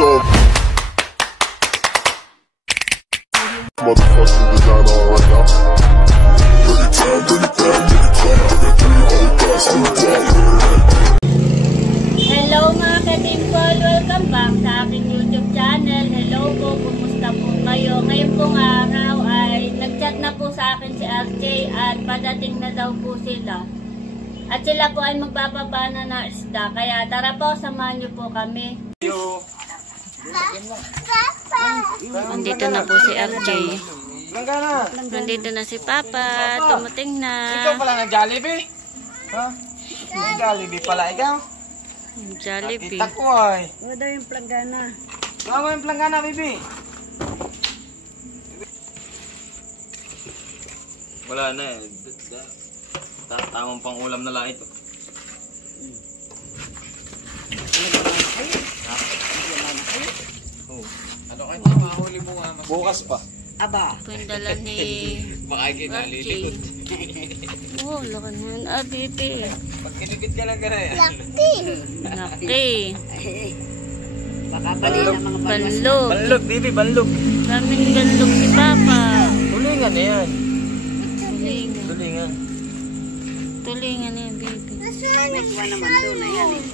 So motherfucking designer right now. Hello mga ka-Dimple, welcome back sa aking YouTube channel. Hello po, kumusta po kayo? Ngayon pong araw ay nag-chat na po sa akin si RJ at padating na daw po sila. At sila po ay magpapabana na isda. Kaya tara po, samahan niyo po kami. Nandito na po si RJ. Nandito na si Papa. Tumuting na. Ikaw pala nag-Jollibee? Ha? Nag-Jollibee pala ikaw? Jollibee. Kita ko ay. Wala yung planggana. Wala yung planggana, baby. Wala na eh. Tamang pang ulam na lang ito. Ano kayo mahuli mo nga? Bukas pa. Aba. Ito yung dala ni Baka kinalilikot. oh, lakan mo yun. Ah, baby. Pag kinipit ka lang ka na yan. Laki. Baka bali na mga Banlog. Banlog, baby, banlog. Daming banlog si Papa. Tulingan na yan. Tulingan. Tulingan. Tulingan na yan, baby. may kuha naman doon na yan eh.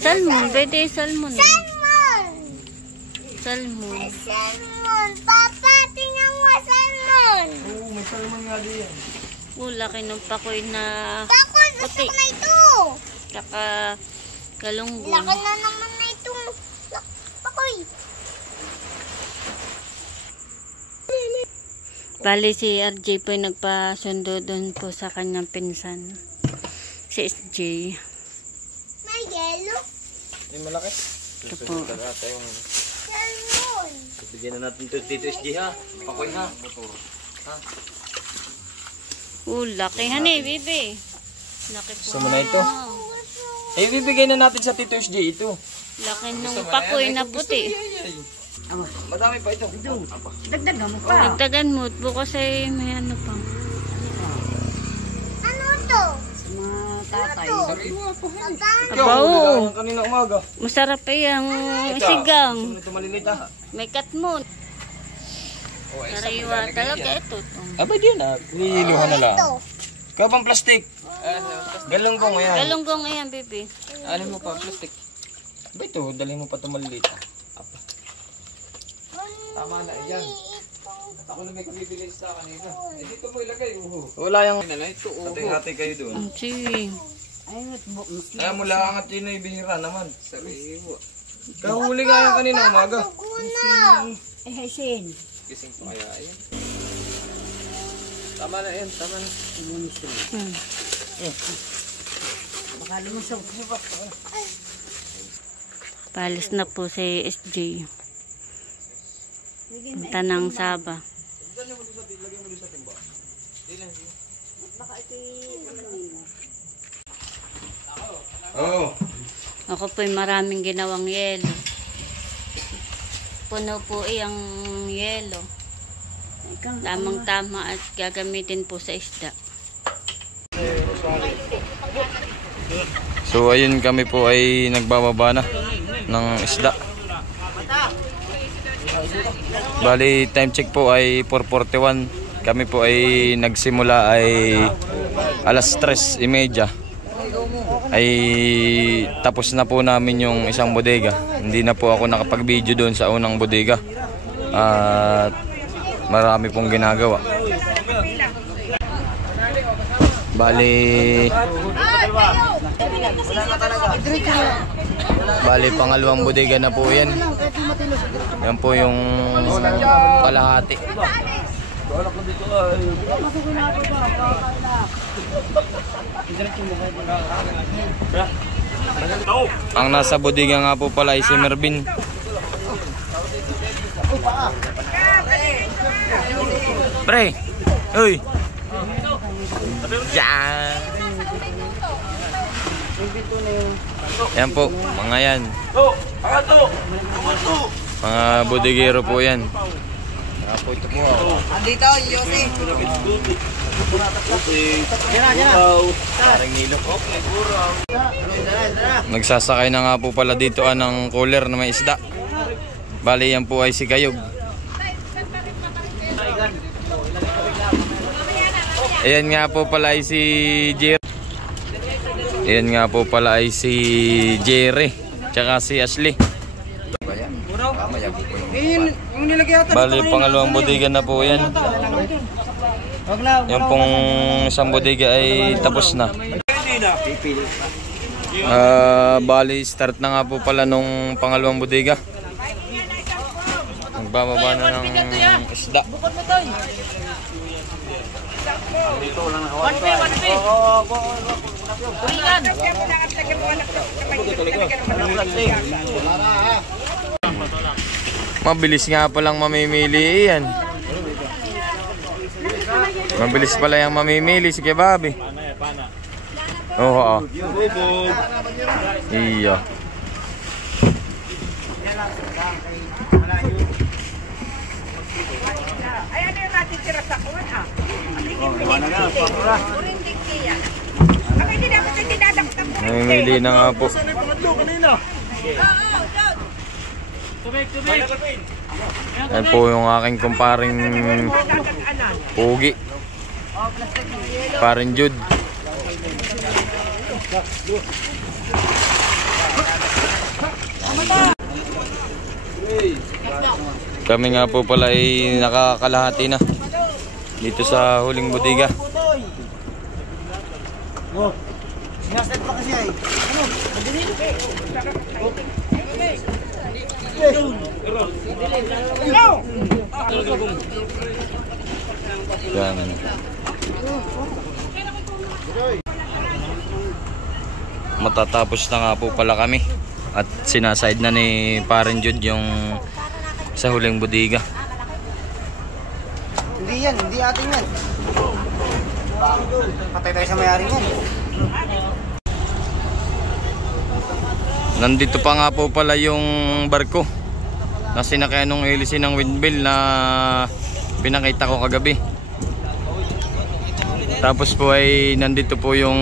Salmon. Pwede salmon. Salmon. Salmon! Papa, tingnan mo salmon! Oo, may salmon nga diyan. Oh, laki ng pakoy na Ako, gusto ko na ito! tsaka galunggong. Laki na naman na itong pakoy. Bali si RJ po ay nagpasundo doon po sa kanyang pinsan. Si SJ. May yellow. Yung malaki. Ito po. Salmon! Bigyan na natin ito dito SG ha. Pakoy ha. Ha? Oh, laki hani, baby. Laki po. Gusto mo na ito? Eh, bibigay na natin sa Tito SG ito. Laki ng pakoy na puti. Madami pa ito. Dagdagan mo pa. Dagdagan mo. Bukas ay may ano pa. Ano to? Sa mga tatay. Papa? Abaw. Kanina umaga. Masarap pa yung sigang. Ito maliliit ha. May katmon. Sariwa talaga ito. Abay di na. Nihiluhan na lang. Kabang plastic. Galunggong yan. Galunggong ayan, baby. Alin mo pa plastic. Abay ito, dalhin mo pa ito maliliit ha. Tama na yan. Ako na may kabibili sa kanina. Eh dito mo ilagay. Wala yung ito. Hati-hati kayo doon. Sige. Ay, mas Kaya mula angat yun ay bihira naman. Sariwa. Kahuli nga yung kanina umaga. eh, Hesin. Gising pa kaya yan. Tama na yan, tama na. Baka lumusog. Palis na po si SJ. Punta ng Saba. Oo. Ako po'y maraming ginawang yelo. Puno po ang yelo. Tamang-tama at gagamitin po sa isda. So ayun kami po ay nagbababa na ng isda. Bali time check po ay 4:41. Kami po ay nagsimula ay alas 3:30. Ay tapos na po namin yung isang bodega. Hindi na po ako nakapag-video doon sa unang bodega. At marami pong ginagawa. Bali pangalawang bodega na po yan. Yan po yung kalahati. Ang nasa bodega nga po pala ay si Mervin. Pre! Uy! Diyan! Yan po, mga yan. Mga bodegero po yan. Po ito po. Andito, Yossi. Nagsasakay na nga po pala dito ng cooler na may isda. Bali yan po ay si Kayog. Ayan nga po pala ay si Jerry. Ayan nga po pala ay si Jerry. Tsaka si Ashley. Bali pangalawang bodega na po yan. Yung pong isang bodega ay tapos na. Bali start na nga po pala nung pangalawang bodega. Nagbababa na ng isda. Mabilis nga palang mamimili yan. Mabilis pala yung mamimili si Kebabi. Oo. Iya. Mamimili na nga po. Yan po yung aking kumparing Pugi. Paring Jude. Kami nga po pala ay nakakalahati na dito sa huling bodega. Sinasad pa kasi ay. Yan. Matatapos na nga po pala kami at sinaside na ni Paring Jude yung sa huling bodega. Hindi yan, hindi atin yan. Patay tayo sa mayari yan. Nandito pa nga po pala yung barko na sinakyan ng hélice ng windmill na pinakita ko kagabi. Tapos po ay nandito po yung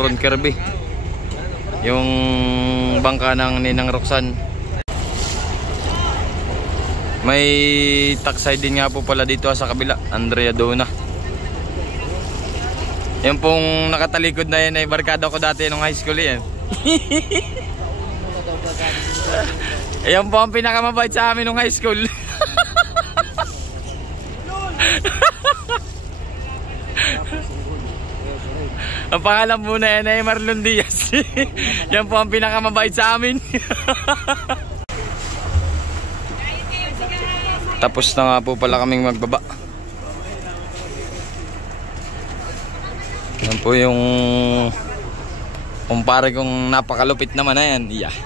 Ron Kirby, yung bangka ng Ninang Roxanne. May taksay din nga po pala dito sa kabila, Andrea Dona. Yung pong nakatalikod na yan ay barkada ko dati nung high school yan. Ayan po ang pinakamabait sa amin nung high school. Ang pangalan muna yan ay Marlon Diaz. Yan po ang pinakamabait sa amin. Tapos na nga po pala kaming magbaba. Yan po yung kumpare kong napakalupit naman na yan. Yeah.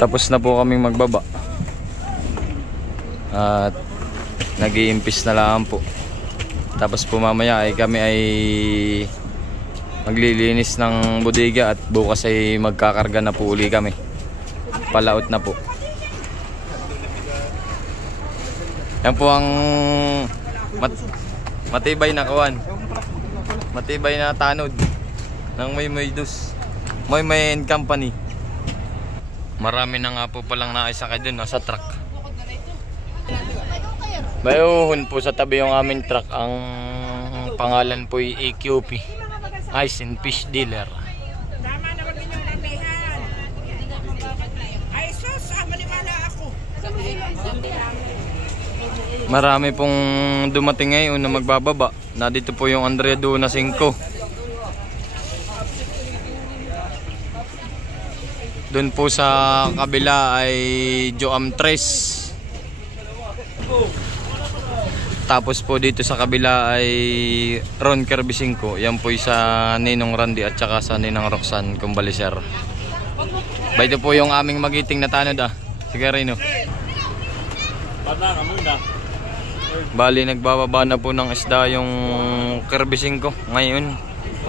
Tapos na po kaming magbaba. At nag-iimpis na lang po. Tapos po mamaya ay kami ay maglilinis ng bodega at bukas ay magkakarga na po uli kami. Palaot na po. Yan po ang matibay na kawan. Matibay na tanod ng Moymoy Dus. Moymoy and Company. Marami na nga po palang naisakay dun sa truck. Bayuhon po sa tabi yung aming truck. Ang pangalan po ay EQP, Ice and Fish Dealer. Marami pong dumating ngayon na magbababa. Na dito po yung Andrea Dona 5. Doon po sa kabila ay Joam 3. Tapos po dito sa kabila ay Ron Kirby 5. Yan po sa Ninong Randy at saka sa Ninang Roxanne Kumbaliser. Ito po yung aming magiting na tanod Sige Rino. Bali nagbababa na po ng isda yung Kirby 5 ngayon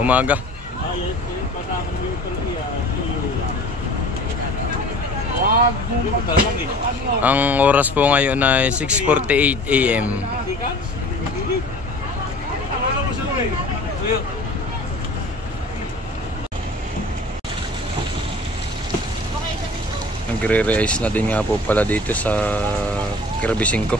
umaga. Ang oras po ngayon ay 6:48 AM. Nagre-re-ice na din nga po pala dito sa Kirby 5.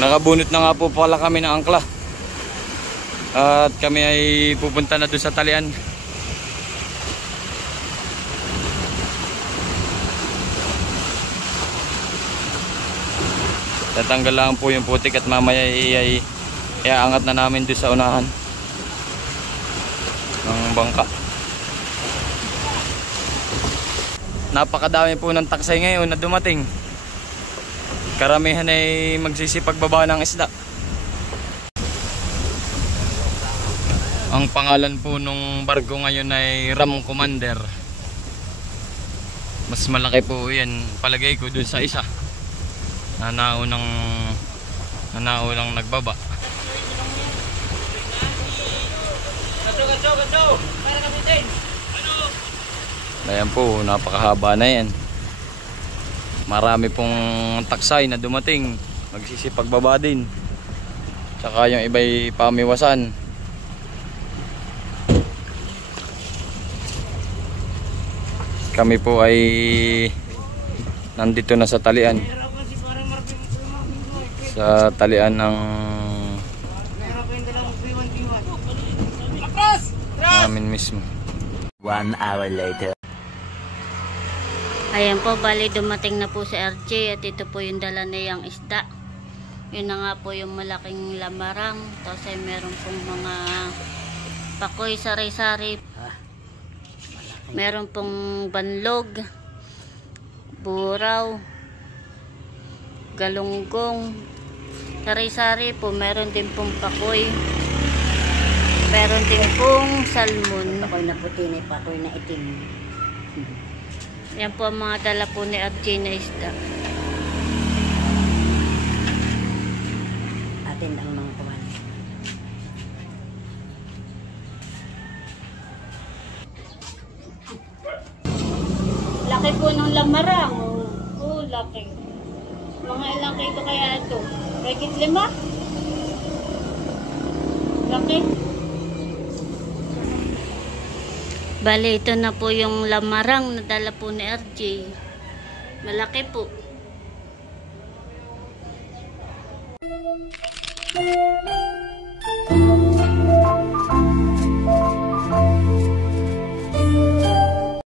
Nakabunot na nga po pala kami ng angkla. At kami ay pupunta na doon sa talian. Tatanggal lang po yung putik at mamaya iaangat na namin doon sa unahan ng bangka. Napakadami po ng taksay ngayon na dumating. Karamihan ay magsisipagbaba ng isda. Ang pangalan po nung barko ngayon ay Ram Commander. Mas malaki po yan, palagay ko dun sa isa na naunang nagbaba. Ayan po, napakahaba na yan. Marami pong taksay na dumating, magsisipagbaba din. Tsaka yung iba'y pamiwasan. Kami po ay nandito na sa talian. Sa talian ng namin mismo. 1 hour later. Ayan po, bali dumating na po si RJ at ito po yung dala niyang isda. Yun na nga po yung malaking lamarang. Tapos ay meron pong mga pakoy, sari-sari. Meron pong banlog, buraw, galunggong, sari-sari po. Meron din pong pakoy. Meron din pong salmon. Pakoy na puti na pakoy na itim. Yan po ang mga dala po ni RJ na isda. Atin ang mga kawan. Laki po ng lamarang. Oh, laki. Mga ilang kilo kaya ito? Kahit 5? Laki. Bale, ito na po yung lamarang na dala po ni RJ. Malaki po.